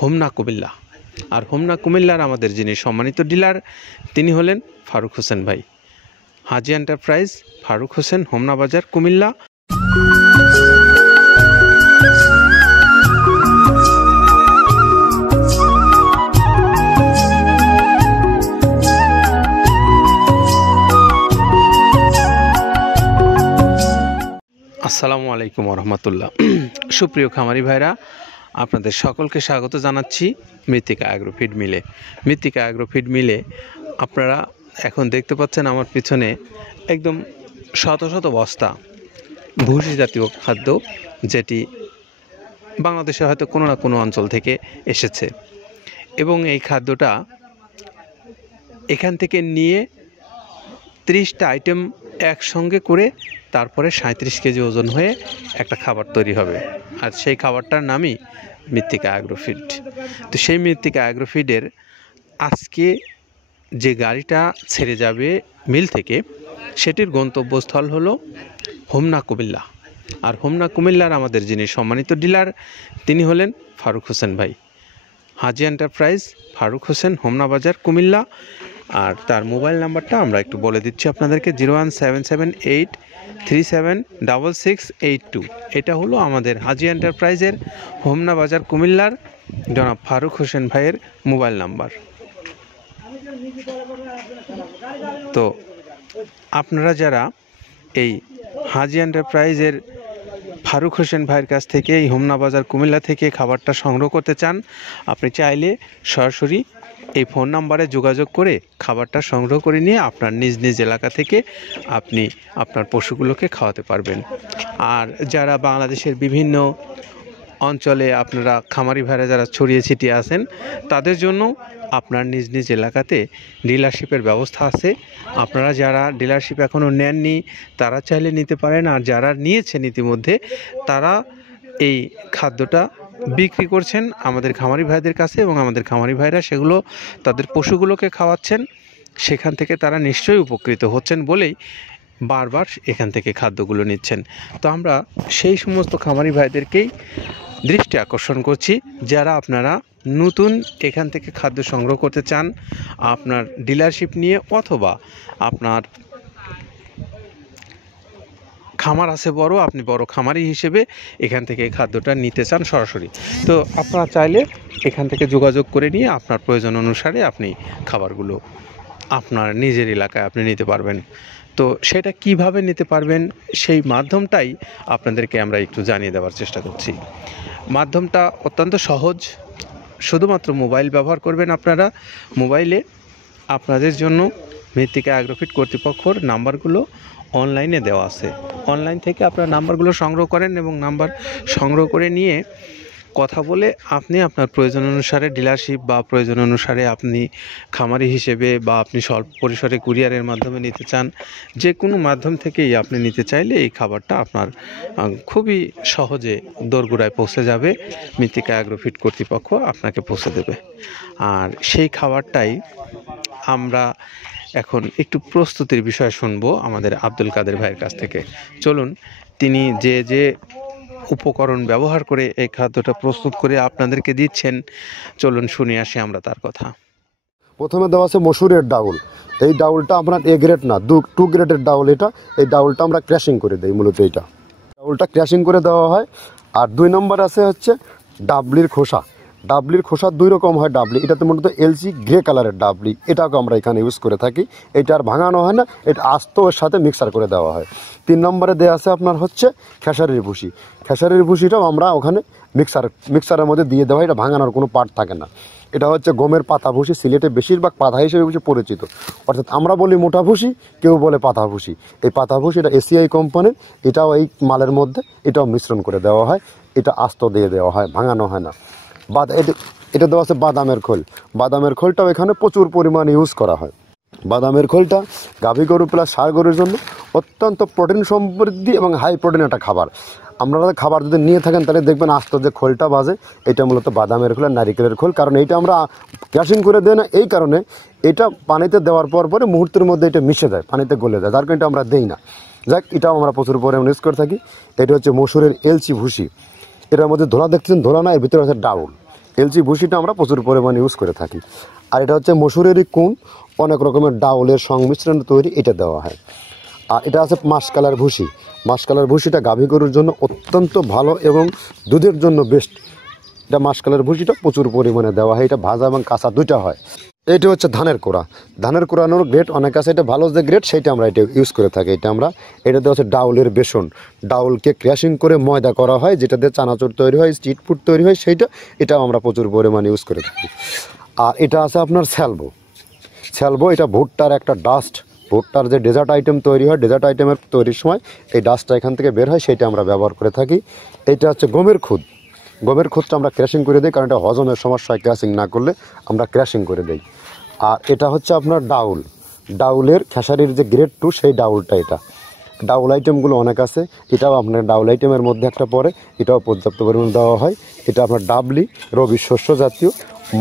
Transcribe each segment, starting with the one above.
হোমনা কুমিল্লা। আর হোমনা কুমিল্লার আমাদের যিনি সম্মানিত ডিলার তিনি হলেন ফারুক হোসেন ভাই। হাজি এন্টারপ্রাইজ, ফারুক হোসেন, হোমনা বাজার, কুমিল্লা। আসসালামু আলাইকুম রহমতুল্লাহ। সুপ্রিয় খামারি ভাইরা, আপনাদের সকলকে স্বাগত জানাচ্ছি মৃত্তিকা অ্যাগ্রো ফিড মিলে। মৃত্তিকা অ্যাগ্রো ফিড মিলে আপনারা এখন দেখতে পাচ্ছেন আমার পিছনে একদম শত শত বস্তা ভুসি জাতীয় খাদ্য, যেটি বাংলাদেশে হয়তো কোনো না কোনো অঞ্চল থেকে এসেছে, এবং এই খাদ্যটা এখান থেকে নিয়ে 30টা আইটেম একসঙ্গে করে তারপরে 37 কেজি ওজন হয়ে একটা খাবার তৈরি হবে। আর সেই খাবারটার নামই মৃত্তিকা অ্যাগ্রো ফিড। তো সেই মৃত্তিকা অ্যাগ্রো ফিডের আজকে যে গাড়িটা ছেড়ে যাবে মিল থেকে, সেটির গন্তব্যস্থল হলো হোমনা কুমিল্লা। আর হোমনা কুমিল্লার আমাদের যিনি সম্মানিত ডিলার তিনি হলেন ফারুক হোসেন ভাই। হাজি এন্টারপ্রাইজ, ফারুক হোসেন, হোমনা বাজার, কুমিল্লা। আর তার মোবাইল নাম্বারটা আমরা একটু বলে দিচ্ছি আপনাদেরকে, 01778376682। এটা হলো আমাদের হাজি এন্টারপ্রাইজের হোমনা বাজার কুমিল্লার জনাব ফারুক হোসেন ভাইয়ের মোবাইল নাম্বার। তো আপনারা যারা এই হাজি এন্টারপ্রাইজের ফারুক হোসেন ভাইয়ের কাছ থেকে এই হোমনা বাজার কুমিল্লা থেকে খাবারটা সংগ্রহ করতে চান, আপনি চাইলে সরাসরি এই ফোন নাম্বারে যোগাযোগ করে খাবারটা সংগ্রহ করে নিয়ে আপনার নিজ নিজ এলাকা থেকে আপনি আপনার পশুগুলোকে খাওয়াতে পারবেন। আর যারা বাংলাদেশের বিভিন্ন অঞ্চলে আপনারা খামারি ভাইরা যারা ছড়িয়ে ছিটিয়ে আছেন, তাদের জন্য আপনার নিজ নিজ এলাকাতে ডিলারশিপের ব্যবস্থা আছে। আপনারা যারা ডিলারশিপ এখনও নেননি তারা চাইলে নিতে পারেন, আর যারা নিয়েছেন ইতিমধ্যে তারা এই খাদ্যটা বিক্রি করছেন আমাদের খামারি ভাইদের কাছে, এবং আমাদের খামারি ভাইরা সেগুলো তাদের পশুগুলোকে খাওয়াচ্ছেন। সেখান থেকে তারা নিশ্চয়ই উপকৃত হচ্ছেন বলেই বারবার এখান থেকে খাদ্যগুলো নিচ্ছেন। তো আমরা সেই সমস্ত খামারি ভাইদেরকেই দৃষ্টি আকর্ষণ করছি, যারা আপনারা নতুন এখান থেকে খাদ্য সংগ্রহ করতে চান আপনার ডিলারশিপ নিয়ে, অথবা আপনার খামার আছে বড়, আপনি বড় খামারি হিসেবে এখান থেকে এই খাদ্যটা নিতে চান সরাসরি। তো আপনারা চাইলে এখান থেকে যোগাযোগ করে নিয়ে আপনার প্রয়োজন অনুসারে আপনি খাবারগুলো আপনার নিজের এলাকায় আপনি নিতে পারবেন। তো সেটা কিভাবে নিতে পারবেন সেই মাধ্যমটাই আপনাদেরকে আমরা একটু জানিয়ে দেওয়ার চেষ্টা করছি। মাধ্যমটা অত্যন্ত সহজ, শুধুমাত্র মোবাইল ব্যবহার করবেন আপনারা। মোবাইলে আপনাদের জন্য মৃত্তিকা অ্যাগ্রো ফিড কর্তৃপক্ষর নাম্বারগুলো অনলাইনে দেওয়া আছে। অনলাইন থেকে আপনারা নাম্বারগুলো সংগ্রহ করেন, এবং নাম্বার সংগ্রহ করে নিয়ে কথা বলে আপনি আপনার প্রয়োজন অনুসারে ডিলারশিপ বা প্রয়োজন অনুসারে আপনি খামারি হিসেবে বা আপনি স্বল্প পরিসরে কুরিয়ারের মাধ্যমে নিতে চান, যে কোনো মাধ্যম থেকেই আপনি নিতে চাইলে এই খাবারটা আপনার খুবই সহজে দোরগোড়ায় পৌঁছে যাবে। মৃত্তিকা অ্যাগ্রো ফিড কর্তৃপক্ষ আপনাকে পৌঁছে দেবে। আর সেই খাবারটাই আমরা এখন একটু প্রস্তুতির বিষয় শুনবো আমাদের আব্দুল কাদের ভাইয়ের কাছ থেকে। চলুন, তিনি যে যে উপকরণ ব্যবহার করে এই খাদ্যটা প্রস্তুত করে আপনাদেরকে দিচ্ছেন, চলুন শুনে আসি আমরা তার কথা। প্রথমে দেওয়া আছে মসুরের ডাউল। এই ডাউলটা আপনার এ গ্রেড না, 2 গ্রেডের ডাউল এটা। এই ডাউলটা আমরা ক্র্যাশিং করে দিই, মূলত এইটা ডাউলটা ক্র্যাশিং করে দেওয়া হয়। আর 2 নম্বর আছে হচ্ছে ডাবলির খোসা। ডাবলির খোসা 2 রকম হয় ডাবলি, এটাতে মূলত এলসি গ্রে কালারের ডাবলি, এটাকে আমরা এখানে ইউজ করে থাকি। এটা আর ভাঙানো হয় না, এটা আস্ত ওর সাথে মিক্সার করে দেওয়া হয়। 3 নম্বরে দেওয়া আছে আপনার হচ্ছে খেসারির ভুসি। খেসারির ভুসিটাও আমরা ওখানে মিক্সারের মধ্যে দিয়ে দেওয়া হয়, এটা ভাঙানোর কোনো পার্ট থাকে না। এটা হচ্ছে গমের পাতা ভুসি, সিলেটে বেশিরভাগ পাতা হিসেবে পরিচিত। অর্থাৎ আমরা বলি মোটা ভুসি, কেউ বলে পাতা ভুসি। এই পাতা ভুসি এটা এসিআই কোম্পানির, এটাও এই মালের মধ্যে এটাও মিশ্রণ করে দেওয়া হয়। এটা আস্ত দিয়ে দেওয়া হয়, ভাঙানো হয় না। এটা দেওয়া আছে বাদামের খোল। বাদামের খোলটাও এখানে প্রচুর পরিমাণে ইউজ করা হয়। বাদামের খোলটা গাভী গরু প্লাস ষাঁড় গরুর জন্য অত্যন্ত প্রোটিন সমৃদ্ধি এবং হাই প্রোটিন একটা খাবার। আপনারা খাবার যদি নিয়ে থাকেন তাহলে দেখবেন আস্ত যে খোলটা বাজে, এটা মূলত বাদামের খোল আর নারিকেলের খোল। কারণ এইটা আমরা ক্র্যাশিং করে দেয় না, এই কারণে এটা পানিতে দেওয়ার পরে মুহূর্তের মধ্যে এটা মিশে যায়, পানিতে গলে যায়, যার কারণে এটা আমরা দেই না। যাক, এটাও আমরা প্রচুর পরিমাণে ইউজ করে থাকি। এটা হচ্ছে মসুরের এলচি ভুসি। এটার মধ্যে ধোলা দেখতেছেন, ধোলা না, এর ভিতরে আছে ডাউল। এলচি ভুসিটা আমরা প্রচুর পরিমাণে ইউজ করে থাকি। আর এটা হচ্ছে মসুরেরই কুন, অনেক রকমের ডাউলের সংমিশ্রণ তৈরি, এটা দেওয়া হয়। আর এটা আছে মাসকালার ভুসি। মাসকালার ভুসিটা গাভী গরুর জন্য অত্যন্ত ভালো এবং দুধের জন্য বেস্ট। এটা মাসকালার ভুসিটা প্রচুর পরিমাণে দেওয়া হয়, এটা ভাজা এবং কাঁচা দুইটা হয়। এটা হচ্ছে ধানের কোড়া। ধানের কোড়ানোর গ্রেড অনেক আছে, এটা ভালো যে গ্রেড সেইটা আমরা এটা ইউজ করে থাকি। এটা দেওয়া হচ্ছে ডাউলের বেসন। ডাউলকে ক্র্যাশিং করে ময়দা করা হয়, যেটা দিয়ে চানাচুর তৈরি হয়, স্ট্রিট ফুড তৈরি হয়, এটাও আমরা প্রচুর পরিমাণে ইউজ করে থাকি। আর এটা আছে আপনার স্যালবো। এটা ভুট্টার একটা ডাস্ট। ভুট্টার যে ডেজার্ট আইটেম তৈরি হয়, ডেজার্ট আইটেমের তৈরির সময় এই ডাস্টটা এখান থেকে বের হয়, সেটা আমরা ব্যবহার করে থাকি। এটা হচ্ছে গমের খুদ। গমের খুদটা আমরা ক্র্যাশিং করে দিই, কারণ এটা হজমের সমস্যা হয়, ক্র্যাশিং না করলে আমরা ক্র্যাশিং করে দিই। আর এটা হচ্ছে আপনার ডাউলের খেসারির যে গ্রেড 2 সেই ডাউলটা। এটা ডাউল আইটেমগুলো অনেক আছে, এটাও আপনার ডাউল আইটেমের মধ্যে একটা পড়ে, এটাও পর্যাপ্ত পরিমাণে দেওয়া হয়। এটা আপনার ডাবলি, রবি শস্য জাতীয়,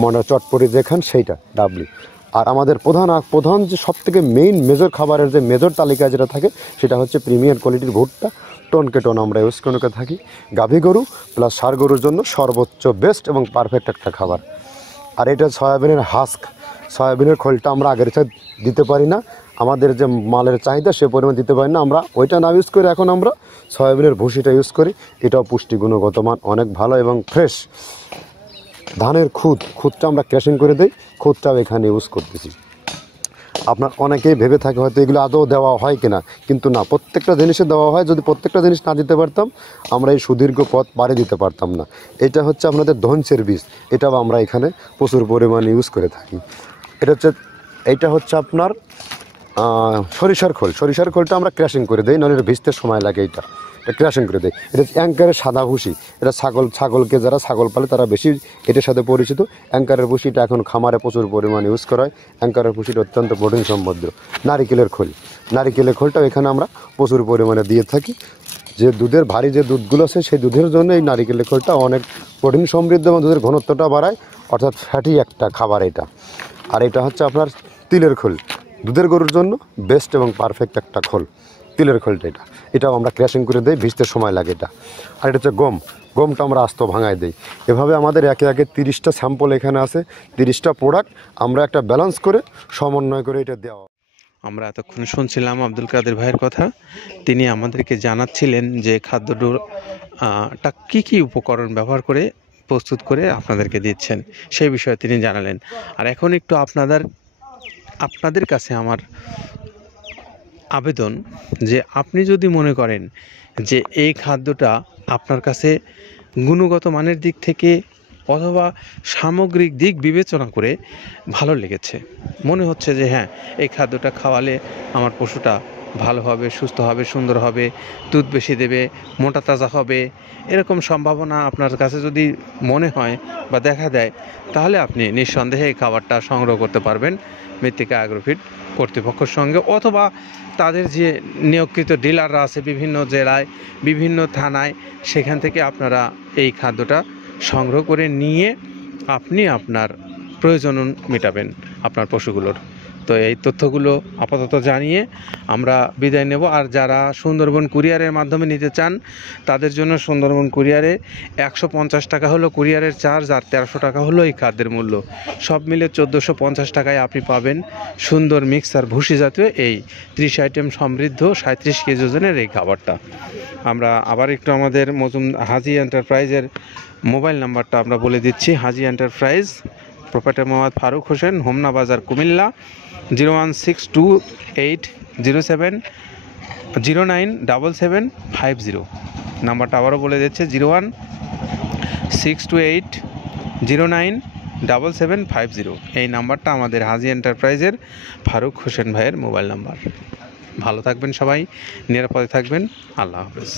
মানে চটপটি যেখান সেইটা ডাবলি। আর আমাদের প্রধান যে সবথেকে মেজর খাবারের যে মেজর তালিকায় যেটা থাকে, সেটা হচ্ছে প্রিমিয়ার কোয়ালিটির ভুট্টা, টনকে টন আমরা ইউজ করে থাকি। গাভী গরু প্লাস ষাঁড় গরুর জন্য সর্বোচ্চ বেস্ট এবং পারফেক্ট একটা খাবার। আর এটা সয়াবিনের হাস্ক। সয়াবিনের খোলটা আমরা আগের সাথে দিতে পারি না, আমাদের যে মালের চাহিদা সে পরিমাণ দিতে পারি না, আমরা ওইটা না ইউজ করে এখন আমরা সয়াবিনের ভুসিটা ইউজ করি। এটাও পুষ্টি গুণগত মান অনেক ভালো এবং ফ্রেশ। ধানের খুদটা আমরা ক্র্যাশিং করে দিই, খুদটাও এখানে ইউজ করতেছি। আপনার অনেকেই ভেবে থাকে হয়তো এগুলো আদৌ দেওয়া হয় কিনা, কিন্তু না, প্রত্যেকটা জিনিসে দেওয়া হয়। যদি প্রত্যেকটা জিনিস না দিতে পারতাম, আমরা এই সুদীর্ঘ পথ পাড়ি দিতে পারতাম না। এটা হচ্ছে আপনাদের ধনচের বীজ, এটাও আমরা এখানে প্রচুর পরিমাণে ইউজ করে থাকি। এইটা হচ্ছে আপনার সরিষার খোলটা আমরা ক্র্যাশিং করে দিই, নাহলে এটা ভিজতে সময় লাগে। এটা ক্র্যাশিং করে দেয়। এটা অ্যাঙ্কারের সাদা ভুসি। এটা ছাগলকে যারা ছাগল পালে তারা বেশি এটার সাথে পরিচিত। অ্যাঙ্কারের ভুসিটা এখন খামারে প্রচুর পরিমাণে ইউজ করা হয়। অ্যাঙ্কারের ভুসিটা অত্যন্ত প্রোটিন সমৃদ্ধ। নারিকেলের খোলটাও এখানে আমরা প্রচুর পরিমাণে দিয়ে থাকি। যে দুধের ভারী যে দুধগুলো আছে, সেই দুধের জন্য এই নারিকেলের খোলটা অনেক প্রোটিন সমৃদ্ধ এবং দুধের ঘনত্বটা বাড়ায়, অর্থাৎ ফ্যাটি একটা খাবার এটা। আর এটা হচ্ছে আপনার তিলের খোল। দুধের গরুর জন্য বেস্ট এবং পারফেক্ট একটা খোল, তিলের খোলটা। এটাও আমরা ক্র্যাশিং করে দিই, ভিজতে সময় লাগে এটা। আর এটা হচ্ছে গমটা আমরা আস্ত ভাঙায় দিই। এভাবে আমাদের একে 30টা স্যাম্পল এখানে আছে, 30টা প্রোডাক্ট আমরা একটা ব্যালেন্স করে সমন্বয় করে এটা দেওয়া। আমরা এতক্ষণ শুনছিলাম আব্দুল কাদের ভাইয়ের কথা। তিনি আমাদেরকে জানাচ্ছিলেন যে খাদ্যটা কী উপকরণ ব্যবহার করে প্রস্তুত করে আপনাদেরকে দিচ্ছেন, সেই বিষয়ে তিনি জানালেন। আর এখন একটু আপনাদের কাছে আমার আবেদন যে আপনি যদি মনে করেন যে এই খাদ্যটা আপনার কাছে গুণগত মানের দিক থেকে অথবা সামগ্রিক দিক বিবেচনা করে ভালো লেগেছে, মনে হচ্ছে যে হ্যাঁ, এই খাদ্যটা খাওয়ালে আমার পশুটা ভালো হবে, সুস্থ হবে, সুন্দর হবে, দুধ বেশি দেবে, মোটা তাজা হবে, এরকম সম্ভাবনা আপনার কাছে যদি মনে হয় বা দেখা দেয়, তাহলে আপনি নিঃসন্দেহে এই খাবারটা সংগ্রহ করতে পারবেন মৃত্তিকা অ্যাগ্রোফিড কর্তৃপক্ষের সঙ্গে, অথবা তাদের যে নিয়োগকৃত ডিলাররা আছে বিভিন্ন জেলায়, বিভিন্ন থানায়, সেখান থেকে আপনারা এই খাদ্যটা সংগ্রহ করে নিয়ে আপনি আপনার প্রয়োজন মেটাবেন আপনার পশুগুলোর। তো এই তথ্যগুলো আপাতত জানিয়ে আমরা বিদায় নেব। আর যারা সুন্দরবন কুরিয়ারের মাধ্যমে নিতে চান, তাদের জন্য সুন্দরবন কুরিয়ারে 150 টাকা হলো কুরিয়ারের চার্জ, আর 1300 টাকা হলো এই খাদ্যের মূল্য। সব মিলে 1450 টাকায় আপনি পাবেন সুন্দর মিক্সার ভুসি জাতীয় এই 30 আইটেম সমৃদ্ধ 37 কেজি ওজনের এই খাবারটা। আমরা আবার একটু আমাদের হাজি এন্টারপ্রাইজের মোবাইল নাম্বারটা আমরা বলে দিচ্ছি। হাজি এন্টারপ্রাইজ, প্রোপাইটার মোহাম্মদ ফারুক হোসেন, হোমনা বাজার, কুমিল্লা, 01628097750। নাম্বারটা আবারও বলে দিচ্ছে 01628097750। এই নাম্বারটা আমাদের হাজি এন্টারপ্রাইজের ফারুক হোসেন ভাইয়ের মোবাইল নাম্বার। ভালো থাকবেন সবাই, নিরাপদে থাকবেন। আল্লাহ হাফেজ।